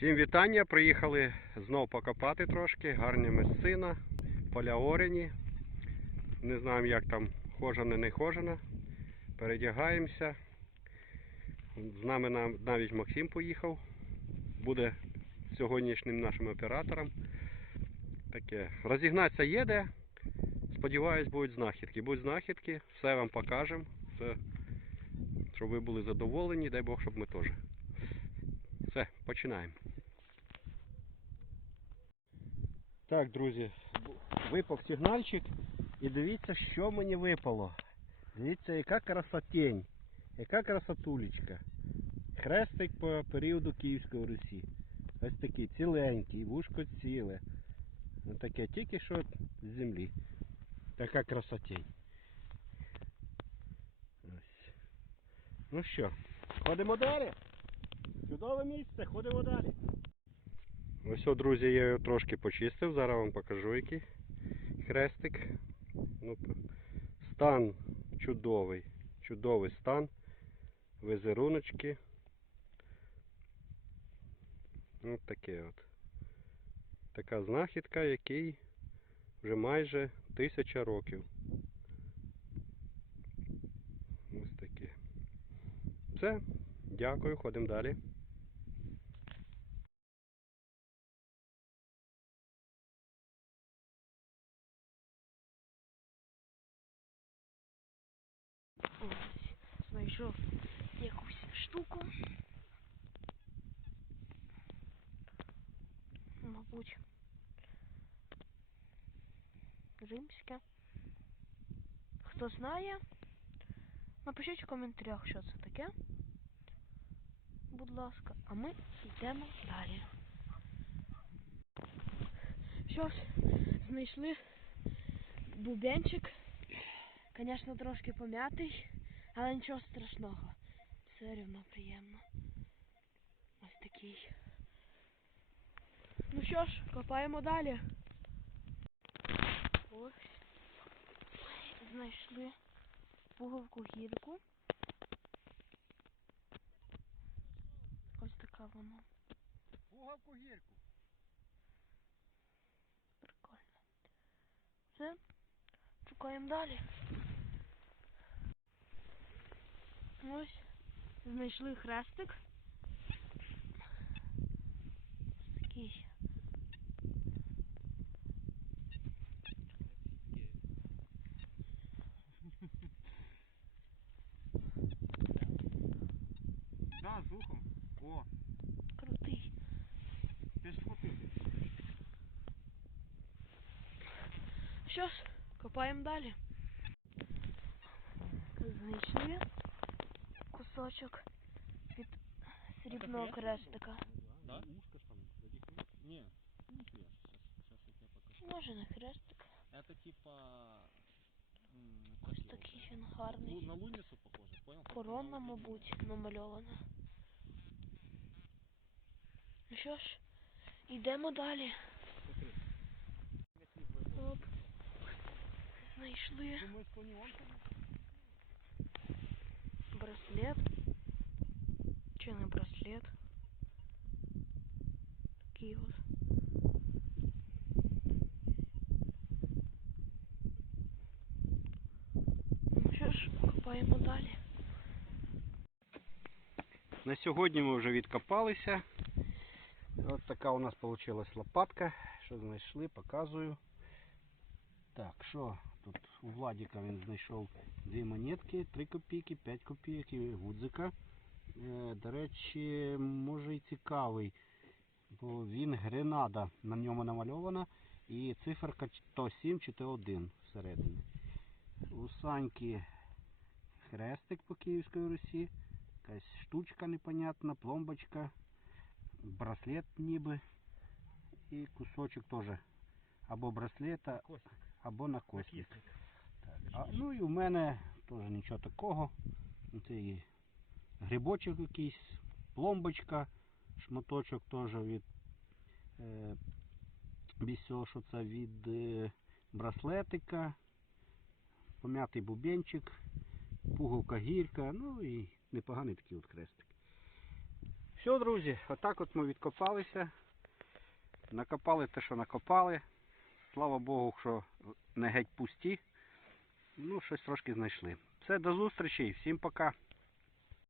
Всім вітання. Приїхали знов покопати трошки. Гарні місцина, поля орені. Не знаємо, як там хожена, не хожена. Передягаємося. З нами навіть Максим поїхав. Буде сьогоднішнім нашим оператором. Таке. Розігнатися є де. Сподіваюсь, будуть знахідки. Будуть знахідки, все вам покажемо. Щоб ви були задоволені, дай Бог, щоб ми теж. Все, починаємо. Так, друзі, випав сигнальчик і дивіться, що мені випало. Дивіться, яка красотень, яка красотулечка. Хрестик по періоду Київської Русі. Ось такий ціленький, вушко ціле. Ось таке, тільки що з землі. Така красотень. Ось. Ну що, ходимо далі. Чудове місце, ходимо далі. Ось, друзі, я його трошки почистив, зараз вам покажу який хрестик. Ну, стан чудовий, чудовий стан. Візеруночки. Ось таке от. Така знахідка, який вже майже тисяча років. Ось таке. Все, дякую, ходимо далі. Знайшов якусь штуку. Мабуть. Римське. Хто знає, напишіть в коментарях, що це таке. Будь ласка, а ми йдемо далі. Що ж, знайшли бубенчик. Звісно, трошки пом'ятий, але нічого страшного. Все рівно приємно. Ось такий. Ну що ж, копаємо далі. Ось. Знайшли пуговку гірку. Ось така вона. Пугавку гірку. Прикольно. Все. Шукаємо далі. Ось. Знайшли хрестик. Такий. Да, з ухом. О, Крутий. ти ж схватив. Що ж, копаємо далі. Знайшли кусочок від срібного крестика. Да? Ушко там? Не, нет, сейчас, сейчас я тебе покажу. Може не хрестик. Это типа... Ось такий він гарний. На луницу похоже, понял? Корона, мабуть, намальована. Ну що ж, йдемо далі. Оп. Знайшли браслет. Чи браслет? От. Ну що ж, копаємо далі. На сьогодні ми вже відкопалися. Ось така у нас вийшла лопатка. Що знайшли, показую. Так, що тут у Владіка він знайшов дві монетки, 3 копійки, 5 копійок і гудзика. Е, До речі, може і цікавий, бо він гренада на ньому намальована і циферка то 7 чи то 1 всередині. У Саньки хрестик по Київській Русі якась штучка непонятна, пломбочка, браслет ніби і кусочок теж або браслета, або на костик. Так. А, ну і у мене теж нічого такого. Це і грибочок якийсь, пломбочка, шматочок теж від е, це від е, браслетика, пом'ятий бубенчик, пуговка гірка, ну і непоганий такий от хрестик. Все, друзі, отак от ми відкопалися. Накопали те, що накопали. Слава Богу, що не геть пусті. Ну, щось трошки знайшли. Все, до зустрічі, всім пока.